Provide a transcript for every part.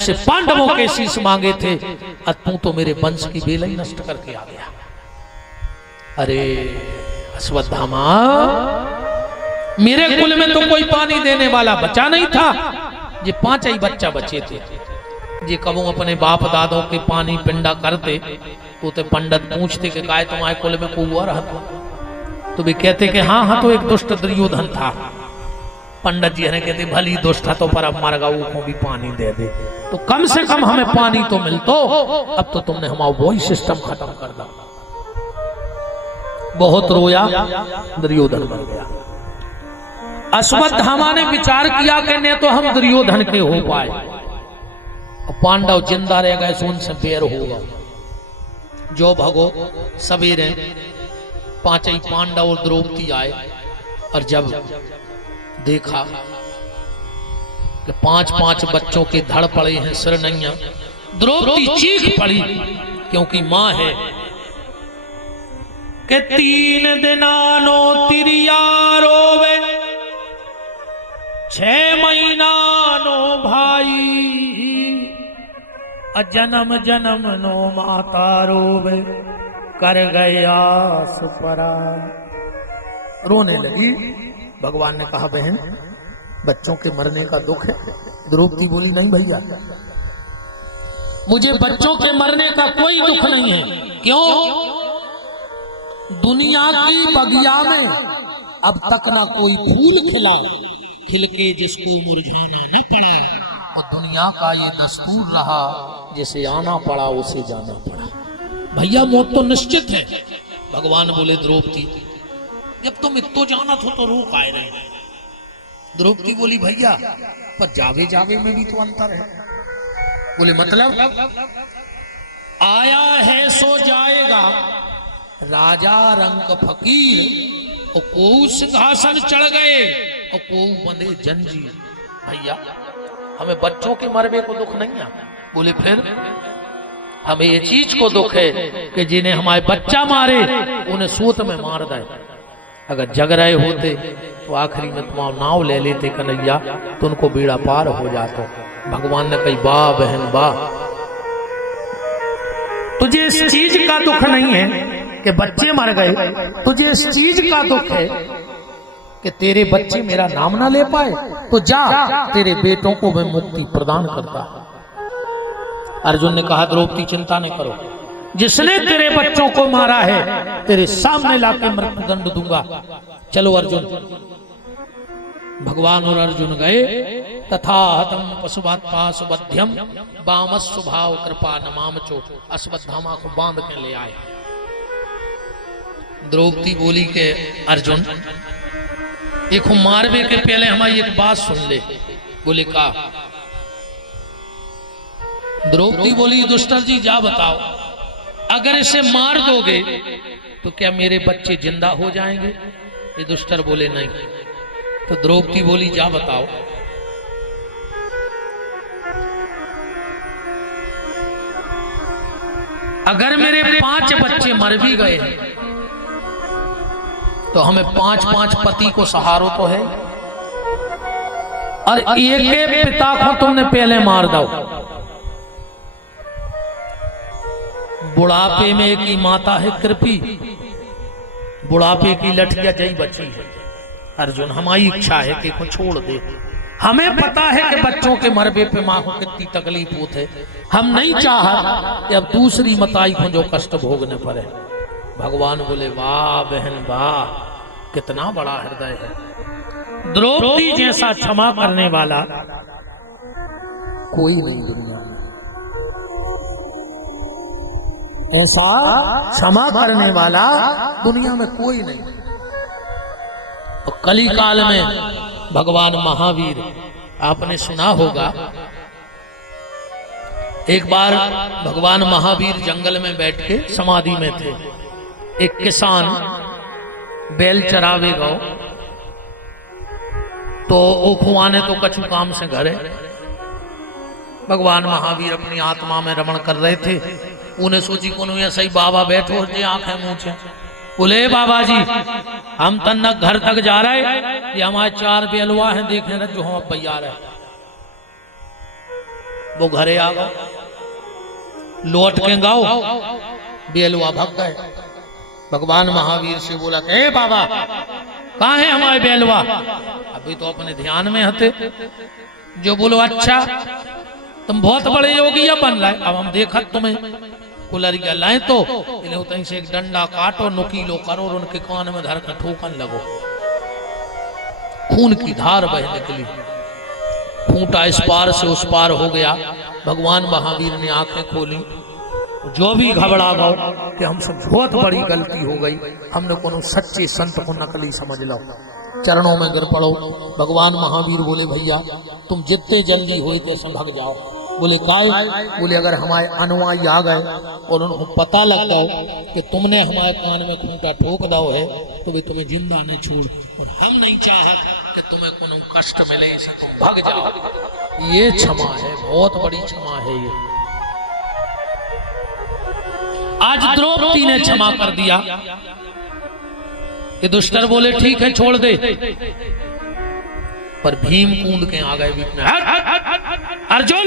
से पांडवों के शीश मांगे थे, तू तो मेरे वंश की बेल ही नष्ट करके आ गया। अरे अश्वत्थामा, मेरे कुल में तो कोई पानी देने वाला बचा नहीं था, ये 5 ही बच्चा बचे थे। ये कबू अपने बाप दादों के पानी पिंडा करते तो पंडित पूछते कि गाय तुम्हारे कुल में कुआ रहा था, तो भी कहते कि हाँ हाँ, तो एक दुष्ट दुर्योधन था। पंडित जी ने कहते भली दुष्ट था तो पर अब मर गऊ को भी पानी दे दे, तो कम से कम हमें पानी तो मिलतो। अब तो तुमने हमारा वही सिस्टम खत्म कर दिया। बहुत रोया, दुर्योधन मर गया। अश्वत्थामा ने विचार किया कि नहीं तो हम दुर्योधन के हो पाए, पांडव जिंदा रह गए, सुन से बेर होगा। जो भगो सवेरे 5 ही पांडव और द्रौपदी आए, और जब देखा कि 5-5 बच्चों के धड़ पड़े हैं सिरनैया, द्रौपदी चीख पड़ी क्योंकि मां है कि 3 दिनानो तिरिया रोवे, 6 महीना नो भाई, जन्म जन्म नो माता रोवे, कर गया सुपरा। रोने लगी। भगवान ने कहा बहन बच्चों के मरने का दुख है। द्रौपदी बोली नहीं भैया, मुझे बच्चों के मरने का कोई दुख नहीं है। क्यों? दुनिया की बगिया में अब तक ना कोई फूल खिला खिल के जिसको मुरझाना न पड़ा, और दुनिया का ये दस्तूर रहा जिसे आना पड़ा उसे जाना पड़ा। भैया मौत तो निश्चित है। भगवान बोले द्रौपदी जब तुम इतो जाना था तो रोक आए रहे। द्रौपदी बोली भैया पर जावे जावे में भी तो अंतर है। बोले मतलब? आया है सो जाएगा, राजा रंग फकीर, और को सिंहासन चढ़ गए और को बंधे जंजीर। भैया हमें बच्चों के मरने को दुख नहीं है। बोले फिर? हमें ये चीज को दुख है कि जिन्हें हमारे बच्चा मारे उन्हें सूत में मार दे। अगर जग रहे होते तो आखिरी में तुम्हारा नाव ले लेते कन्हैया, तो उनको बीड़ा पार हो जाता। भगवान ने कही वाह बहन वाह, तुझे इस चीज का दुख नहीं है कि बच्चे मर गए, तुझे इस चीज का दुख है कि तेरे बच्चे मेरा नाम ना ले पाए, तो जा तेरे बेटों को मैं मुक्ति प्रदान करता। अर्जुन ने कहा द्रौपदी चिंता नहीं करो, जिसने तेरे बच्चों को मारा है तेरे सामने लाके मृत्युदंड दूंगा। चलो अर्जुन। भगवान और अर्जुन गए। तथा हतम पशुवत पाशुबध्यम वामस्व भाव कृपा नमामचो, अश्वत्थामा को बांध के ले आए। द्रौपदी बोली के अर्जुन एक मारवे के पहले हमारी एक बात सुन ले। बोले का? द्रौपदी बोली दुष्टर जी जा बताओ, अगर इसे मार दोगे तो क्या मेरे बच्चे जिंदा हो जाएंगे? ये दुष्टर बोले नहीं। तो द्रौपदी बोली जा बताओ। अगर मेरे 5 बच्चे मर भी गए तो हमें 5-5 पति को सहारो तो है, और एक पिता को तुमने पहले मार दो। बुढ़ापे में एक ही माता है कृपी, बुढ़ापे की लठिया जई बची है। अर्जुन हमारी इच्छा है कि को छोड़ दे। हमें पता है कि बच्चों के मरबे पे माँ को कितनी तकलीफ होती है। हम नहीं चाहते कि अब दूसरी मताई को जो कष्ट भोगने पड़े। भगवान बोले वाह बहन वाह, कितना बड़ा हृदय है। द्रौपदी जैसा क्षमा करने वाला कोई नहीं दुनिया में, ऐसा क्षमा करने वाला दुनिया में कोई नहीं। और कली काल में भगवान महावीर, आपने सुना होगा एक बार भगवान महावीर जंगल में बैठ के समाधि में थे। एक किसान बैल चरावे गो तो वो खुआने तो कछु काम से घरे। भगवान महावीर अपनी आत्मा में रमण कर रहे थे। उन्हें सोची को ऐसा ही बाबा बैठो जे आंखें मूछे। बोले बाबा जी हम तन्नक घर तक जा रहे, ये हमारे 4 बेलवा हैं, देखें ना जो हम अब भैया रहे। वो घरे आ गए, लौट के गाओ, बेलवा भाग गए। भगवान महावीर से बोला कि बाबा कहाँ है हमारे बेलवा? अभी तो अपने ध्यान में हते। जो बोलो अच्छा तुम बहुत बड़े योगी बन रहे, अब हम देखा तुम्हें कुलरिया लाए तो इन्हें से एक डंडा काटो, नुकीलो करो और उनके कान में धर कर ठोकन लगो। खून की धार बह निकली, खूंटा इस पार से उस पार हो गया। भगवान महावीर ने आंखें खोली, जो भी घबरा गए कि हमसे बहुत बड़ी गलती हो गई, हमने कोनो सच्चे संत को नकली समझ लो, चरणों में गिर पड़ो। भगवान महावीर बोले भैया तुम जितने जल्दी हो तैसे भाग जाओ। बोले काय? बोले अगर हमारे अनुयायी आ गए और उनको पता लग गया कि तुमने हमारे कान में खूंटा ठोक दो है तो वे तुम्हें जिंदा नहीं छोड़, और हम नहीं चाहते कि तुम्हें कोनो कष्ट मिले, इसे तुम भाग जाओ। ये क्षमा है, बहुत बड़ी क्षमा है ये। आज द्रौपदी ने क्षमा कर दिया। ये दुष्टर बोले ठीक है छोड़ दे, पर भीम कूद के आ गए बीच में, अर्जुन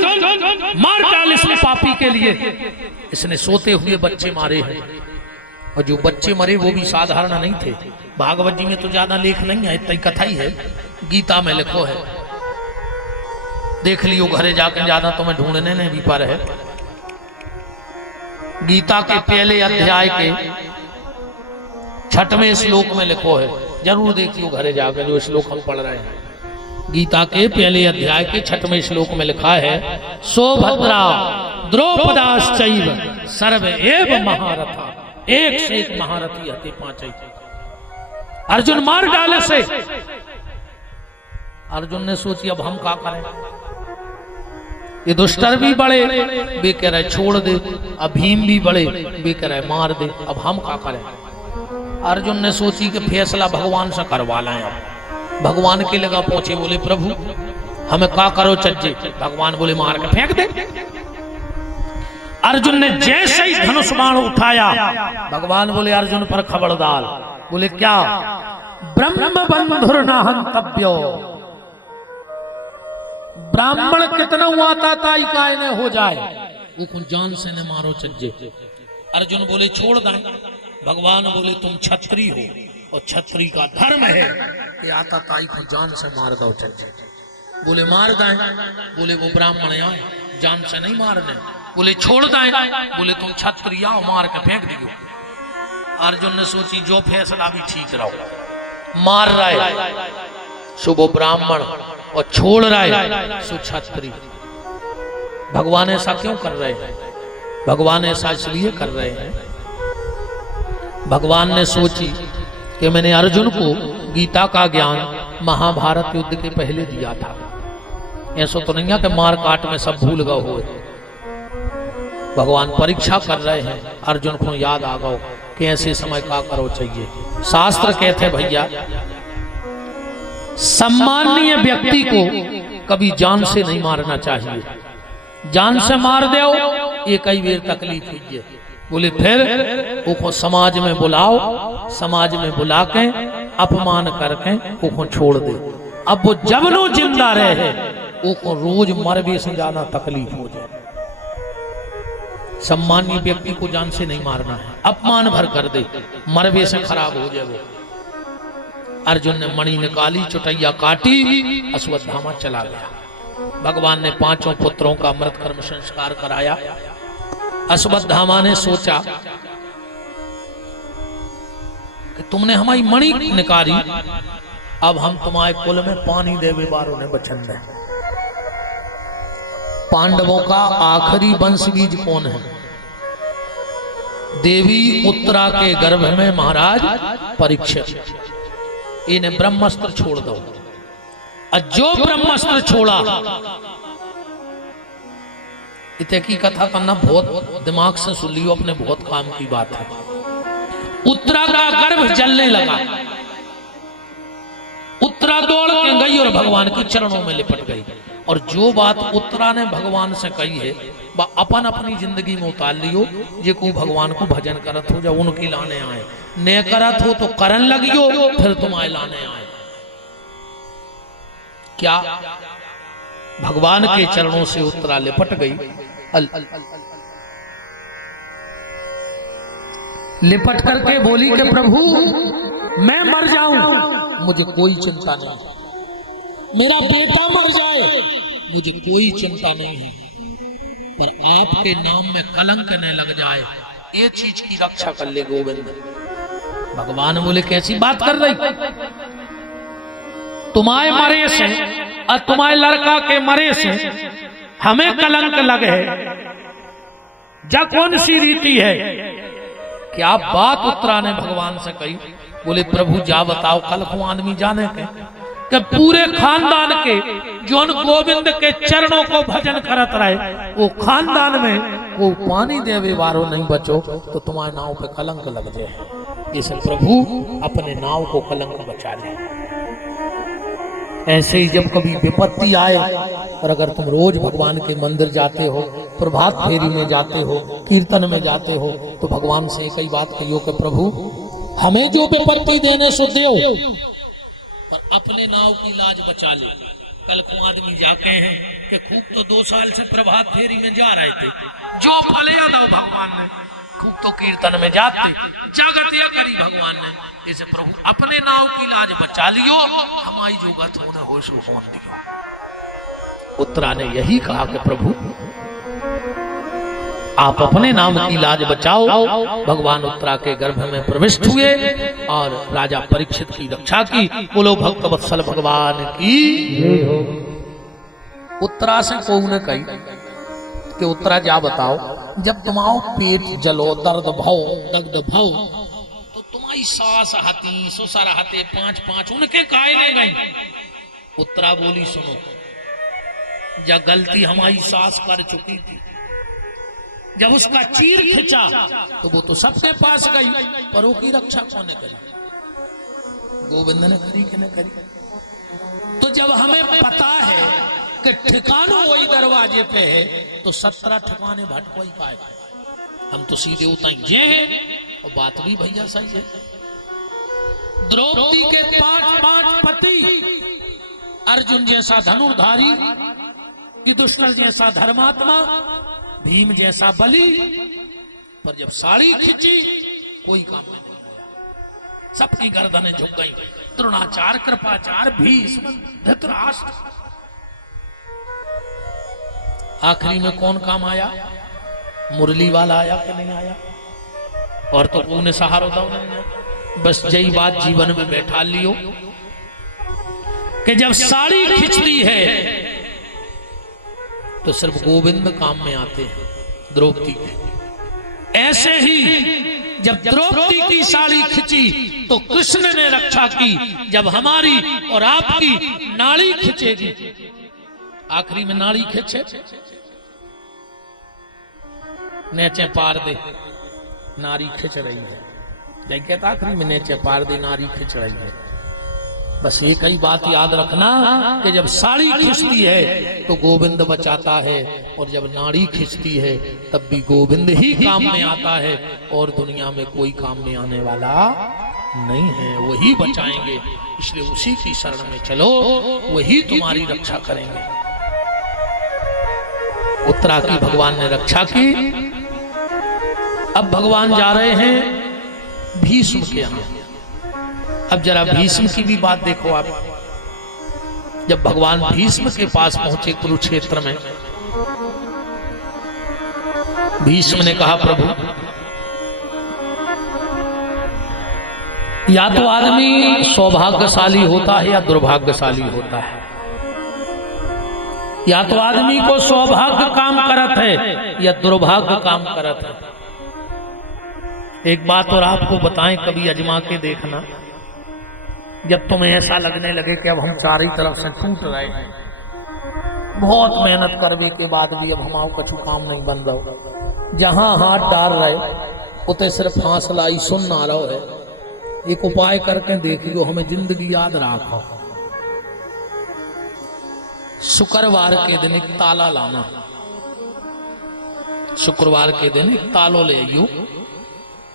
मार डाल इसने पापी के लिए, इसने सोते हुए बच्चे मारे हैं। और जो बच्चे मरे वो भी साधारण नहीं थे। भागवत जी में तो ज्यादा लेख नहीं है, इतना कथा ही है, गीता में लिखो है, देख लियो घरे जाकर, ज्यादा तुम्हें ढूंढने नहीं भी पर है। गीता के पहले अध्याय के 6वें श्लोक में लिखो है, जरूर देखियो घरे जाकर जो श्लोक हम पढ़ रहे हैं। गीता के पहले अध्याय के 6वें श्लोक में लिखा है, सौभद्रा द्रौपदाश्चैव सर्व एव महारथा, एक से एक महारथी हते पांचई। अर्जुन मार डाले से। अर्जुन ने सोची अब हम क्या करें, ये दुष्टर भी बड़े, वे कह रहे छोड़ दे, अब भीम भी बड़े, वे कह रहे मार दे, अब हम क्या करें। अर्जुन ने सोची कि फैसला भगवान से करवा लें। अब भगवान के लगा पहुंचे, बोले प्रभु हमें क्या करो चज्जे। भगवान बोले मार के फेंक दे। अर्जुन ने जैसे ही धनुष बाण उठाया, भगवान बोले अर्जुन पर खबरदार। बोले क्या? ब्रह्म बंधुर न हंतव्यो, ब्राह्मण कितना आता था इकाई ने हो जाए, वो जान से न मारो चज्जे। अर्जुन बोले छोड़ दें। भगवान बोले तुम छत्री हो और छत्री का धर्म है कि आता ताई को जान से मार दो चज्जे। बोले मार दें। बोले वो ब्राह्मण आए, जान से नहीं मारने। बोले छोड़ दें। बोले तुम छत्री आओ, मार के फेंक दियो। अर्जुन ने सोची जो फैसला भी ठीक रहो, मार रहे सो वो ब्राह्मण और छोड़ रहे सो छत्री। भगवान ऐसा क्यों कर रहे हैं? भगवान ऐसा इसलिए कर रहे हैं, भगवान ने सोची कि मैंने अर्जुन को गीता का ज्ञान महाभारत युद्ध के पहले दिया था। ऐसा तो नहीं है कि मार काट में सब भूल गए हो। भगवान परीक्षा कर रहे हैं, अर्जुन को याद आ गो कि ऐसे समय का करो चाहिए। शास्त्र कहते भैया सम्माननीय व्यक्ति को कभी जान से नहीं मारना चाहिए। जान से मार दो एक ही बेर तकलीफ हुई है। बोले फिर उसको समाज में बुलाओ, समाज में बुला के अपमान करके उसको छोड़ दे। अब वो जब नो जिंदा रहे उसको रोज मरबे से ज्यादा तकलीफ हो जाए। सम्मानीय व्यक्ति को जान से नहीं मारना है, अपमान भर कर दे, मरबे से खराब हो जाए वो। अर्जुन ने मणि निकाली, चुटैया काटी, अश्वत्थामा चला गया। भगवान ने 5 पुत्रों का अमृत कर्म संस्कार कराया। अश्वत्थामा ने सोचा कि तुमने हमारी मणि निकाली, अब हम तुम्हारे कुल में पानी देवे बारों ने बचन दे। पांडवों का आखिरी वंश बीज कौन है? देवी उत्तरा के गर्भ में महाराज परीक्षित। इन्हें ब्रह्मास्त्र छोड़ दो। और जो ब्रह्मास्त्र छोड़ा, इतने की कथा करना बहुत दिमाग से सुन लियो, अपने बहुत काम की बात है। उत्तरा का गर्भ जलने लगा, उत्तरा दौड़ के गई और भगवान के चरणों में लिपट गई। और जो बात उत्तरा ने भगवान से कही है वह अपन अपनी जिंदगी में उतार लियो। जे को भगवान को भजन करत हो, जब उनकी लाने आए, ने करत हो तो करन लगियो, फिर तुम्हारे लाने आए। क्या भगवान के चरणों से उत्तरा लिपट गई। लिपट करके बोली कि प्रभु मैं मर जाऊं मुझे कोई चिंता नहीं, मेरा बेटा मर जाए मुझे कोई चिंता नहीं है, पर आपके नाम में कलंक न लग जाए, ये चीज की रक्षा कर ले गोविंद। भगवान बोले कैसी बात कर रही, तुम्हारे मरे से और तुम्हारे लड़का के मरे से हमें कलंक लगे, जा कौन सी रीति है? क्या बात उत्तरा ने भगवान से कही। बोले प्रभु जा बताओ, कल को आदमी जाने के कि पूरे खानदान के जो गोविंद के चरणों को भजन करत रहे, वो खानदान में वो पानी देवे वारो नहीं बचो तो तुम्हारे नाव पे कलंक लग जाए। जैसे प्रभु अपने नाव को कलंक बचा ले, ऐसे ही जब कभी विपत्ति आए और अगर तुम रोज भगवान के मंदिर जाते हो, प्रभात फेरी में जाते हो, कीर्तन में जाते हो, तो भगवान से एक ही बात कहियो कि प्रभु हमें जो विपत्ति देने सो देओ, पर अपने नाव की लाज बचा ले। कल को आदमी जाके हैं कि खूब तो 2 साल से प्रभात फेरी में जा रहे थे, जो फल याद आओ भगवान ने, खूब तो कीर्तन में जाते, जागत या करी भगवान ने, जैसे प्रभु अपने नाव की लाज बचा लियो, हमारी जो गत होने हो सो होन दियो। उत्तरा ने यही कहा कि प्रभु आप अपने नाम की लाज बचाओ। भगवान उत्तरा के गर्भ में प्रविष्ट हुए और राजा परीक्षित की रक्षा की। बोलो भक्त वत्सल भगवान की। उत्तरा से कोऊ ने कही कि उत्तरा जा बताओ, जब तुम्हारो पेट जलो, दर्द भव, दग्ध भव, तो तुम्हारी सास हती, ससुर हते, 5 उनके काय ले गई। उत्तरा बोली सुनो, जब गलती हमारी सास कर चुकी थी, जब उसका चीर खिंचा तो वो तो सबके पास गई, पर वो की रक्षा कौन ने करी? गोविंद ने करी कि नहीं करी? तो जब हमें पता है कि ठिकाना वही दरवाजे पे है, तो 17 ठिकाने भटकोई पाए, हम तो सीधे उताई जे हैं। और बात भी भैया सही है, द्रौपदी के 5 पति, अर्जुन जैसा धनुर्धारी, युधिष्ठिर जैसा धर्मात्मा, भीम जैसा बलि, पर जब साड़ी खींची कोई काम नहीं आया, सबकी गर्दनें झुक गई। द्रोणाचार्य, कृपाचार्य, भीष्म, धृतराष्ट्र, आखिरी में कौन काम आया? मुरली वाला आया कि नहीं आया? और तो कोई ने सहारा दो नहीं। बस यही बात जीवन में बैठा लियो कि जब साड़ी खिंचती है तो सिर्फ गोविंद काम में आते हैं, द्रौपदी के। ऐसे ही जब द्रौपदी की साड़ी खिंची तो कृष्ण ने रक्षा की। जब हमारी और आपकी नाड़ी खिंचेगी, आखिरी में नाड़ी खिंचे, नेचे पार दे, नारी खिंच रही है, देखिए तो आखिरी में नेचे पार दे, नारी खिंच रही है। बस एक ही बात याद रखना कि जब साड़ी खिंचती है तो गोविंद बचाता है, और जब नाड़ी खिंचती है तब भी गोविंद ही काम में आता है, और दुनिया में कोई काम में आने वाला नहीं है, वही बचाएंगे। इसलिए उसी की शरण में चलो, वही तुम्हारी रक्षा करेंगे। उत्तरा की भगवान ने रक्षा की। अब भगवान जा रहे हैं भीष्म के यहाँ। अब जरा भीष्म की भी बात देखो आप। जब भगवान भीष्म के पास पहुंचे कुरुक्षेत्र में, भीष्म ने कहा प्रभु, या तो आदमी सौभाग्यशाली होता है या दुर्भाग्यशाली होता है। या तो आदमी को सौभाग्य काम करत है या दुर्भाग्य काम करत है। एक बात और आपको बताएं, कभी अजमा के देखना, जब तुम्हें ऐसा लगने लगे कि अब हम चारों तरफ से टूट रहे हैं, बहुत मेहनत करने के बाद भी अब हमारा कछु काम नहीं बन रहा, जहां हाथ डाल रहे उते सिर्फ फांसला ही सुन ना रहो है। एक उपाय करके देखियो, हमें जिंदगी याद रखो। शुक्रवार के दिन एक ताला लाना, शुक्रवार के दिन एक तालो ले यू,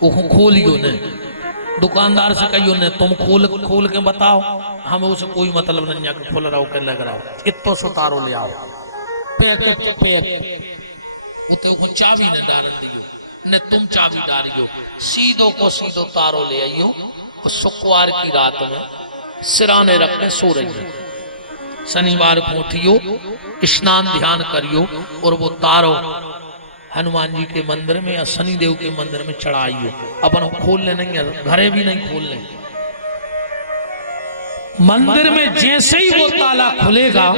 वो खोलियो ने, दुकानदार से कहियो ने तुम खोल खोल के बताओ, हमें उसे कोई मतलब नहीं है कि खोल रहा हो के लग रहा हो, इतो सुतारो ले आओ पैकेट पैक उते को चाबी न डाल दियो ने तुम चाबी डालियो, सीधो को सीधो तारो ले आइयो और शुक्रवार की रात में सिराने रख के सो रही है। शनिवार को उठियो, स्नान ध्यान करियो और वो तारो हनुमान जी के मंदिर में या शनिदेव के मंदिर में चढ़ाइयो। अपन खोलने नहीं है, घरे भी नहीं खोलने, मंदिर में जैसे ही वो ताला खुलेगा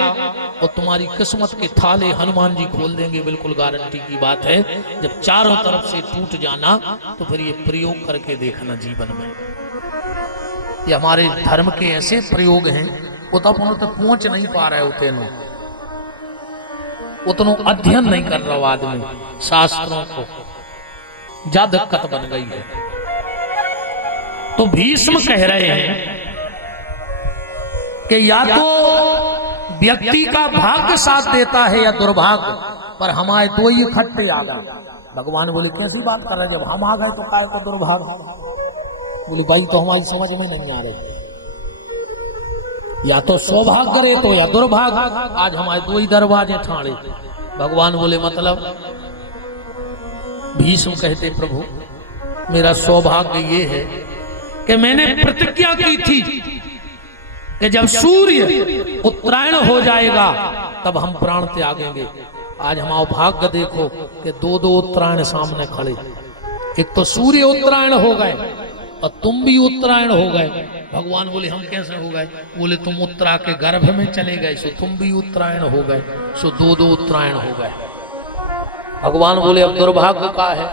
और तुम्हारी किस्मत के थाले हनुमान जी खोल देंगे, बिल्कुल गारंटी की बात है। जब चारों तरफ से टूट जाना तो फिर ये प्रयोग करके देखना जीवन में। ये हमारे धर्म के ऐसे प्रयोग हैं, वो तो अपन तो पहुंच नहीं पा रहे होते नो, उतना अध्ययन नहीं कर रहा आदमी शास्त्रों को, ज्यादा दिक्कत बन गई है। तो भीष्म कह रहे हैं कि या तो व्यक्ति का भाग्य साथ देता है या दुर्भाग्य, पर हमारे दो ही इकट्ठे आ गए। भगवान बोले कैसी बात कर रहे, जब हम आ गए तो काय को दुर्भाग्य? बोले भाई तो हमारी समझ में नहीं आ रही, या तो सौभाग्य रे तो या दुर्भाग्य, आज हमारे दो ही दरवाजे ठाणे। भगवान बोले मतलब? भीष्म कहते प्रभु मेरा सौभाग्य ये है कि मैंने प्रतिज्ञा की थी कि जब सूर्य उत्तरायण हो जाएगा तब हम प्राण त्यागेंगे। आज हमारा भाग्य देखो कि दो दो उत्तरायण सामने खड़े, एक तो सूर्य उत्तरायण हो गए और तुम भी उत्तरायण हो गए। भगवान बोले हम कैसे हो गए? बोले तुम उत्तरा के गर्भ में चले गए, सो तुम भी उत्तरायण हो गए, सो दो दो उत्तरायण हो गए। भगवान बोले अब दुर्भाग्य का है?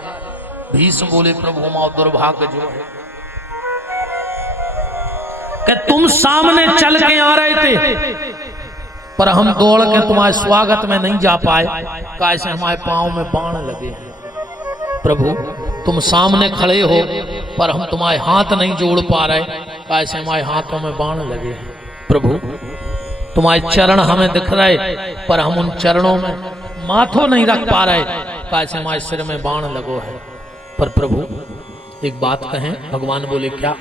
भीष्म बोले प्रभु हमारा दुर्भाग्य जो है कि तुम सामने चल के आ रहे थे पर हम दौड़ के तुम्हारे स्वागत में नहीं जा पाए, कैसे हमारे पांव में बाण लगे हैं। प्रभु तुम सामने खड़े हो पर हम तुम्हारे हाथ नहीं जोड़ पा रहे, कैसे हमारे हाथों में बाण लगे हैं। प्रभु तुम्हारे चरण हमें दिख रहे पर हम उन चरणों में माथों नहीं रख पा रहे, कैसे हमारे सिर में बाण लगो है। पर प्रभु एक बात कहें। भगवान बोले क्या?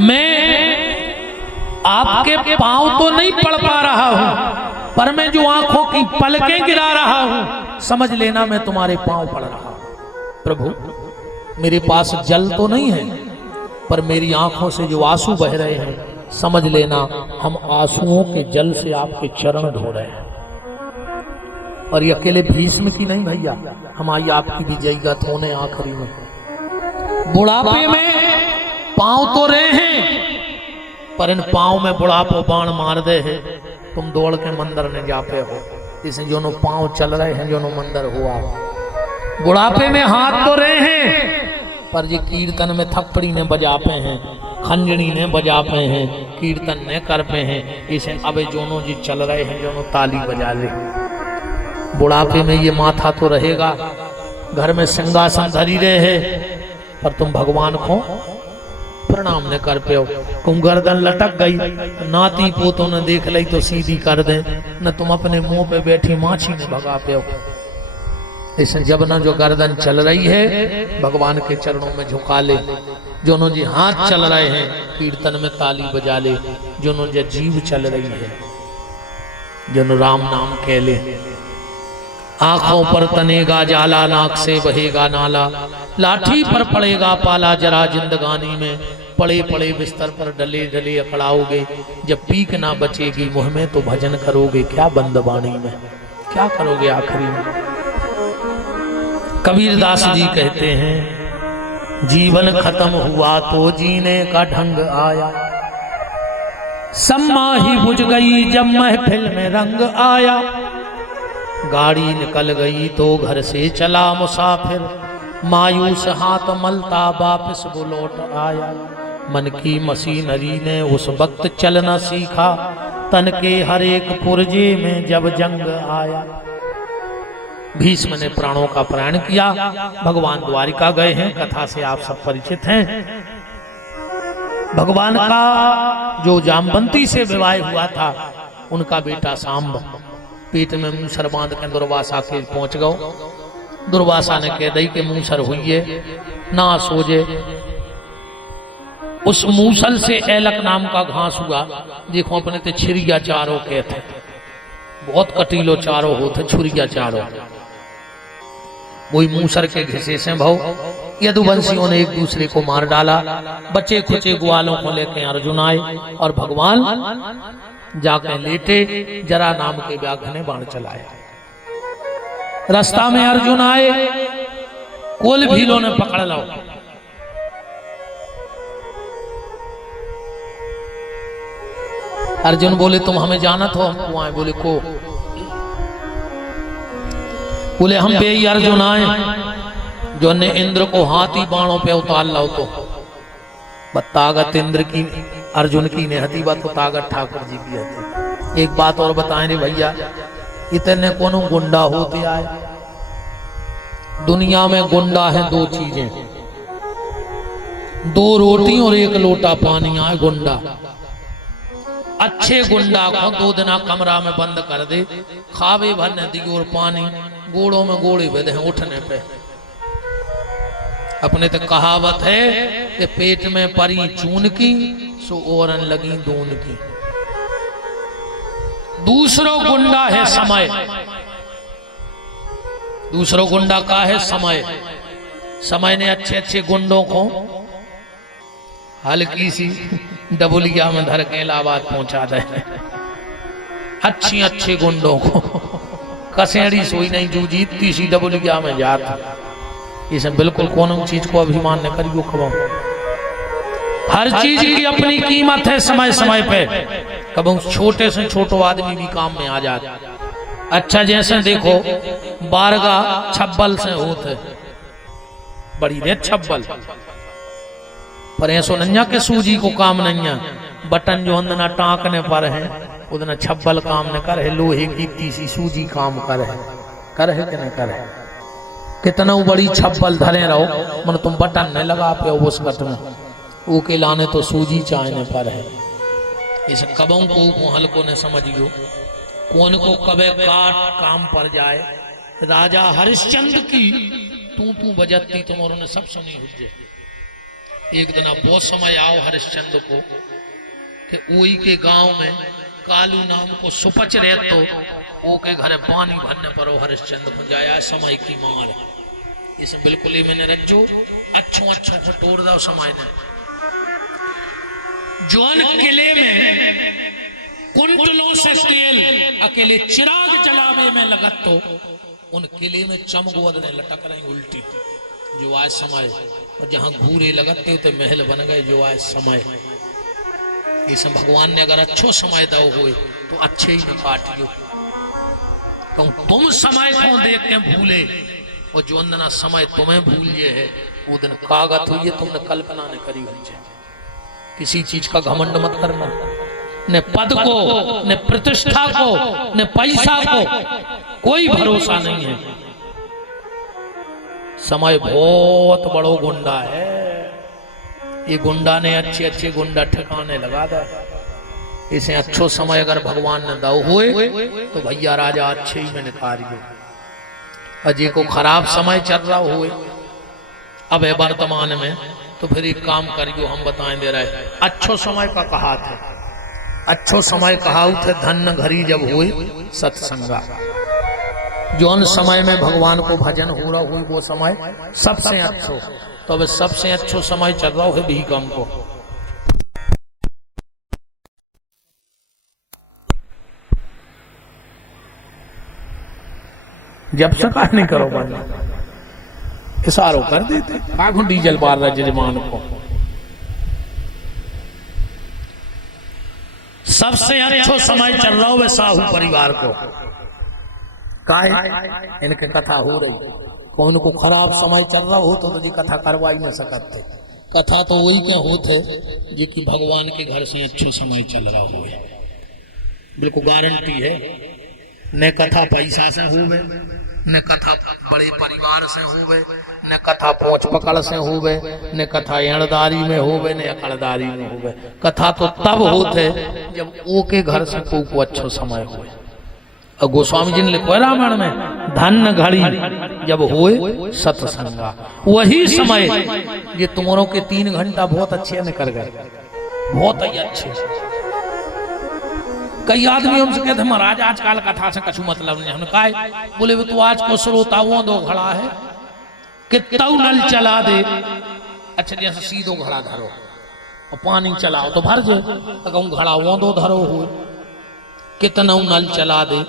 मैं आपके पांव तो नहीं पड़ पा रहा हूं, पर मैं जो आंखों की पलकें गिरा रहा हूं समझ लेना मैं तुम्हारे पांव पड़ रहा हूं। प्रभु मेरे पास जल तो नहीं है, पर मेरी आंखों से जो आंसू बह रहे हैं समझ लेना हम आंसुओं के जल से आपके चरण धो रहे हैं। और ये अकेले भीष्म की नहीं भैया, हमारी आपकी भी जयगत होने आखिरी में बुढ़ापे में पांव तो रहे हैं पर इन पांव में बुढ़ापो बाण मार दे है। तुम दौड़ के मंदिर ने जापे हो, इसे जो नो पांव चल रहे हैं, जो नो मंदिर हुआ बुढ़ापे में हाथ तो रहे हैं पर ये कीर्तन में थप्पड़ी ने बजापे हैं, खंजनी ने बजापे हैं, कीर्तन ने कर पे हैं। इसे अब जोनो जी चल रहे हैं, जोनो ताली बजा ले। बुढ़ापे में ये माथा तो रहेगा, घर में सिंहासन धरी रहे है, पर तुम भगवान को प्रणाम न कर पे हो। तुम गर्दन लटक गई, नाती पोतों ने देख ली तो सीधी कर दे, न तुम अपने मुंह पे बैठी माछी ने भगा पे हो। इसे जब न जो गर्दन चल रही है भगवान के चरणों में झुका ले, जो जी हाथ चल रहे हैं कीर्तन में ताली बजा ले, जो जीव चल रही है जो राम नाम कह ले। आंखों पर तनेगा जाला, नाक से बहेगा नाला, लाठी पर पड़ेगा पाला, जरा जिंदगानी में पड़े पड़े बिस्तर पर डले डले अकड़ाओगे। जब पीक ना बचेगी मुंह में तो भजन करोगे क्या बंदबानी में, क्या करोगे आखिरी में। कबीरदास जी कहते हैं जीवन खत्म हुआ तो जीने का ढंग आया, सम्मा ही बुझ गई जब महफिल में रंग आया। गाड़ी निकल गई तो घर से चला मुसाफिर, मायूस हाथ मलता वापस वो लौट आया। मन की मशीनरी ने उस वक्त चलना सीखा, तन के हर एक पुर्जे में जब जंग आया। भीष्म ने प्राणों का प्राण किया, भगवान द्वारिका गए हैं, कथा से आप सब परिचित हैं। भगवान का जो जामवंती से विवाह हुआ था उनका बेटा सांब पेट में मूसर बांध के दुर्वासा के पहुंच गो। दुर्वासा ने कह दी कि मूसर हुई ना सोजे, उस मूसल से एलक नाम का घास हुआ। देखो अपने ते छिरिया चारों के थे, बहुत कटीलो चारों होते, छुरिया चारों। वही मूसर के घिसे से भाव यदुवंशियों ने एक दूसरे को मार डाला। बचे खुचे ग्वालों को लेकर अर्जुन आए और भगवान जाके लेटे। जरा नाम के व्याघ्र ने बाण चलाया। रास्ता में अर्जुन आए, कोल भीलों ने पकड़ लो। अर्जुन बोले तुम हमें जानत हो? हमको आए। बोले को? बोले हम बेई अर्जुन आए जो ने इंद्र को हाथी बाणों पे उतार लो। तो ताकत इंद्र की, अर्जुन की ने हती बात, तो ताकत ठाकुर जी की हती। एक बात और बताएं रे भैया, इतने कोनो गुंडा होते आए दुनिया में? गुंडा है दो चीजें, 2 रोटी और 1 लोटा पानी। आए गुंडा। अच्छे गुंडा को 2 दिन कमरा में बंद कर दे, खावे भरने दी और पानी, गोड़ों में गोड़े बेधे उठने पे। अपने तो कहावत है कि पेट में परी चून की सो ओरन लगी दून की। दूसरो गुंडा है समय। दूसरो गुंडा का है समय। समय ने अच्छे अच्छे गुंडों को हल्की सी डबुलिया में धर के इलाहाबाद पहुंचा दे। अच्छे गुंडों को कसेड़ी सोई नहीं जो जीतती सी डबुलिया में जाता। इसे बिल्कुल कोनो चीज को अभिमान न करियो। कबो हर चीज की अपनी कीमत है समय समय पे। कबो छोटे से छोटो आदमी भी काम में आ जाता। अच्छा जैसे देखो बारगा छब्बल से होते, बड़ी दे छब्बल पर ऐसो नन्या के सूजी को काम नन्या। बटन जो अंदना टाँकने पर है उतना छब्बल काम न कर है। लोहे की तीसी सूजी काम कर है कि न कर है? कितना बड़ी छब्बल धरे रहो, मन तुम बटन न लगा पे उस कट में, वो के लाने तो सूजी चाहने पर है। इस कबों को हल्को ने समझियो। कौन को कबे काट काम पर जाए। राजा हरिश्चंद्र की तू बजती तुम और सब सुनी हुज्जे। एक दिन बहुत समय आओ हरिश्चंद्र को कि ओई के गांव में कालू नाम को सुपच रहे, तो वो के घरे पानी भरने पर हरिश्चंद्र को जाया समय की मार। इस बिल्कुल ही मैंने रज्जो अच्छो को तोड़ दो समय ने। जौन किले में कुंटलों से तेल अकेले चिराग जलावे में लगत, तो उन किले में चमगोदने लटक रही उल्टी जो आज समय। और जहां घूरे लगते तो महल बन गए जो आज समय। इस भगवान ने अगर अच्छो समय दो हुए तो अच्छे ही न काटियो। तुम समय को देख के भूले और जो अंदना समय तुम्हें भूल जे है, वो दिन कागत हुई है तुमने कल्पना ने करी हुई। किसी चीज का घमंड मत करना, न पद को, न प्रतिष्ठा को, न पैसा को, कोई भरोसा नहीं है। समय बहुत बड़ो गुंडा है। ये गुंडा ने अच्छे गुंडा ठिकाने लगा दे। इसे अच्छो समय अगर भगवान ने दो हुए तो भैया राजा अच्छे ही में निकारियो। अजय को खराब समय चल रहा हुए अब है वर्तमान में, तो फिर एक काम करियो, हम बताएं दे रहे अच्छो समय का कहा था। अच्छो समय कहाऊ थे धन घड़ी जब हुए सत्संगा। जौन समय में भगवान को भजन हो रहा हुई वो समय सबसे अच्छो। तो अब सबसे अच्छो समय चल रहा है भी कम को। जब सका नहीं करो बंद इशारों कर देते कागू डीजल बार रहा जजमान को। सबसे अच्छो समय चल रहा हो साहू परिवार को काहे इनके कथा हो रही। कौन को खराब समय चल रहा हो तो जी कथा करवा ही नहीं सकते। कथा तो वही के होते जी कि भगवान के घर से अच्छो समय चल रहा हो, बिल्कुल गारंटी है। न कथा पैसा से हुए, न कथा बड़े परिवार से हुए, न कथा पोंछ पकड़ से हुए, न कथा एणदारी में हुए, न अकड़दारी में हुए। कथा तो तब होते जब वो के घर से को अच्छो समय हुए। और गोस्वामी जी ने लिखो रामायण में धन घड़ी जब होए सत्संगा। वही समय ये तुमरों के 3 घंटा बहुत अच्छे निकल गए, बहुत ही अच्छे। कई आदमी हमसे कहते महाराज आजकल कथा से कछु मतलब नहीं। हमने कहा, बोले वो तो आज को श्रोताओं दो खड़ा है कि तऊ नल चला दे। अच्छा जैसे सीधो घड़ा धरो और पानी चलाओ तो भर जाए, तो कहूँ घड़ा वो दो धरो हो, कितना नल चला दे,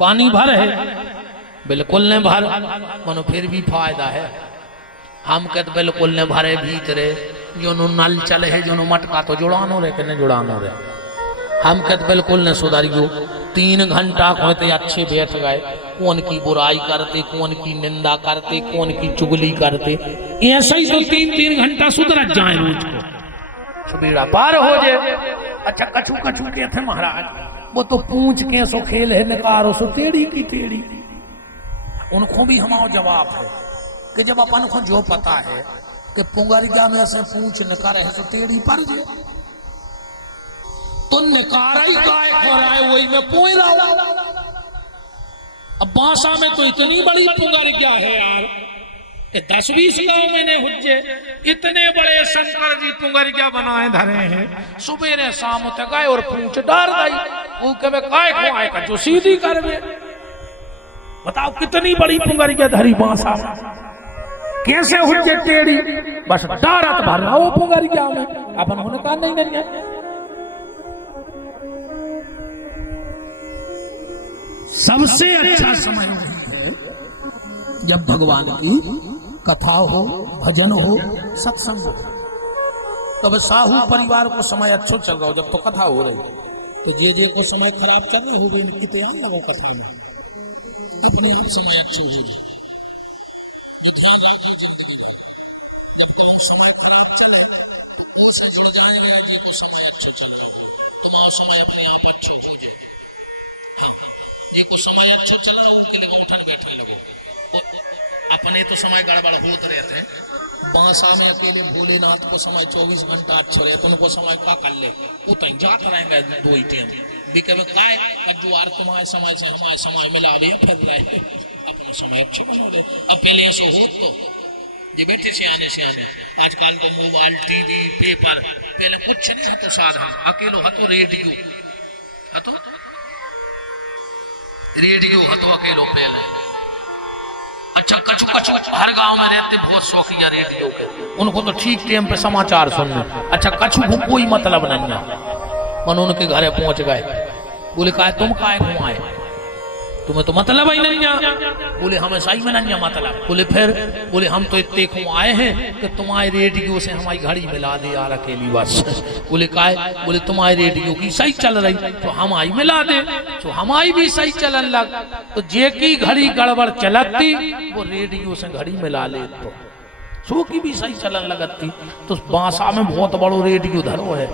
पानी भर है, बिल्कुल नहीं भर, मनो फिर भी फायदा है। हम कहते बिल्कुल नहीं भरे भीतरे, जो नल चले है जो मटका तो जुड़ानो रहे कि नहीं जुड़ानो रहे। हम कहते बिल्कुल नहीं सुधारियो। 3 घंटा कहते अच्छे बैठ गए, कौन की बुराई करते, कौन की निंदा करते, कौन की चुगली करते, ऐसा ही तो 3-3 घंटा सुधर जाए रोज को, सबेरा पार हो जाए। अच्छा कछु कछु कहते महाराज वो तो पूछ के सो खेल है निकारो सो टेढ़ी की टेढ़ी। उनको भी हमारा जवाब है कि जब अपन को जो पता है कि पुंगरिया में से पूछ निकारे है सो टेढ़ी पर जाए, तो निकारा ही काय हो रहा है वही में पोई रहा। अब बांसा में तो इतनी बड़ी पुंगरिया है यार कि 10-20 गांव में ने हुज्जे इतने बड़े शंकर जी पुंगरिया बनाए धरे हैं। सुबेरे शाम तक गए और पूछ डाल गई, वो कहे काय को आए का जो सीधी कर वे। बताओ कितनी बड़ी पुंगरिया धरी बांसा में, कैसे हुज्जे टेढ़ी, बस डारत भर रहा वो पुंगरिया में। अपन होने का नहीं नहीं है। सबसे अच्छा समय है जब भगवान की कथा हो, भजन हो, सत्संग हो। तब साहू परिवार को समय अच्छा चल रहा हो, जब तो कथा हो रही तो जे को समय खराब चल रही हो गई कितने लगो कथा में अपने आप समय अच्छी हो। समय खराब चले वो सब बढ़ जाएगा, जे समय अच्छा चल रहा हमारा समय अपने आप अच्छे हो जाए। को समय अच्छा चला उसके लिए उठन बैठन लगो, अपने तो समय गड़बड़ होते रहते हैं। बांसा में अकेले भोलेनाथ को समय 24 घंटा अच्छा रहे, तो उनको समय का कर ले वो तो जात रहेंगे 2 ही टाइम बिकब काय जुआर तुम्हारे समय से हमारे समय मिला भी फिर रहे अपना समय अच्छा बना दे। अब पहले ऐसा हो तो ये बैठे से आने आजकल तो मोबाइल टीवी पेपर, पहले कुछ नहीं हतो साधन, अकेलो हतो रेडियो हतो अकेलो पहले। अच्छा कछु कछु हर गांव में रहते बहुत शौकिया रेडियो के, उनको तो ठीक टाइम पे समाचार सुनने। अच्छा कछु को कोई मतलब नहीं है, मन उनके घरे पहुंच गए, बोले कहा तुम काहे को आए, तुम्हें तो मतलब ही नहीं है। बोले हमें सही में नहीं मतलब। बोले फिर, बोले हम तो इतने को आए हैं कि तुम्हारे रेडियो से हमारी घड़ी मिला दे यार अकेली बस। बोले काहे, बोले तुम्हारे रेडियो की सही चल रही तो हमारी मिला दे, तो हमारी भी सही चलन लग, तो जे की घड़ी गड़बड़ चलती वो रेडियो से घड़ी मिला ले तो सो की भी सही चलन लगती। तो बांसा में बहुत बड़ो रेडियो धरो है,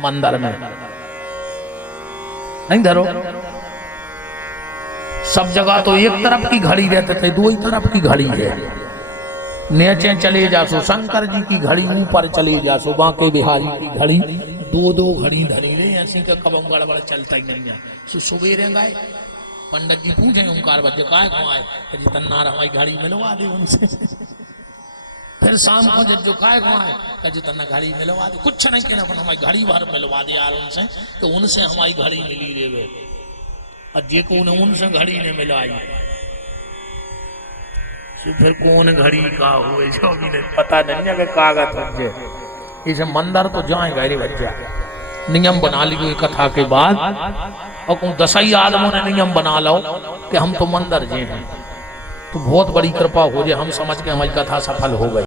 मंदिर में नहीं धरो। सब जगह तो एक तरफ की घड़ी रहते थे, 2 ही तरफ की घड़ी है। नीचे चले जासो शंकर जी की घड़ी, ऊपर चले जासो बांके बिहारी की घड़ी, 2-2 घड़ी धरी रहे ऐसी का कब गड़बड़ चलता ही नहीं है। सुबेरे गए पंडित जी पूछे ओंकार बजे काय को आए, जितना हमारी घड़ी मिलवा दे उनसे। फिर शाम को जब जो काय को आए जितना घड़ी मिलवा दे, कुछ नहीं कहना हमारी घड़ी भर मिलवा दे यार उनसे, तो उनसे हमारी घड़ी मिली रे और जे को उनसे घड़ी ने मिलाई फिर कौन घड़ी का हुए जो भी नहीं पता नहीं है कि कागज बच्चे इसे मंदिर तो जाएगा रे बच्चा। नियम बना लियो कथा के बाद, और कौन 10 ही आदमों ने नियम बना लो कि हम तो मंदिर जे हैं, तो बहुत बड़ी कृपा हो जाए, हम समझ के हमारी कथा सफल हो गई।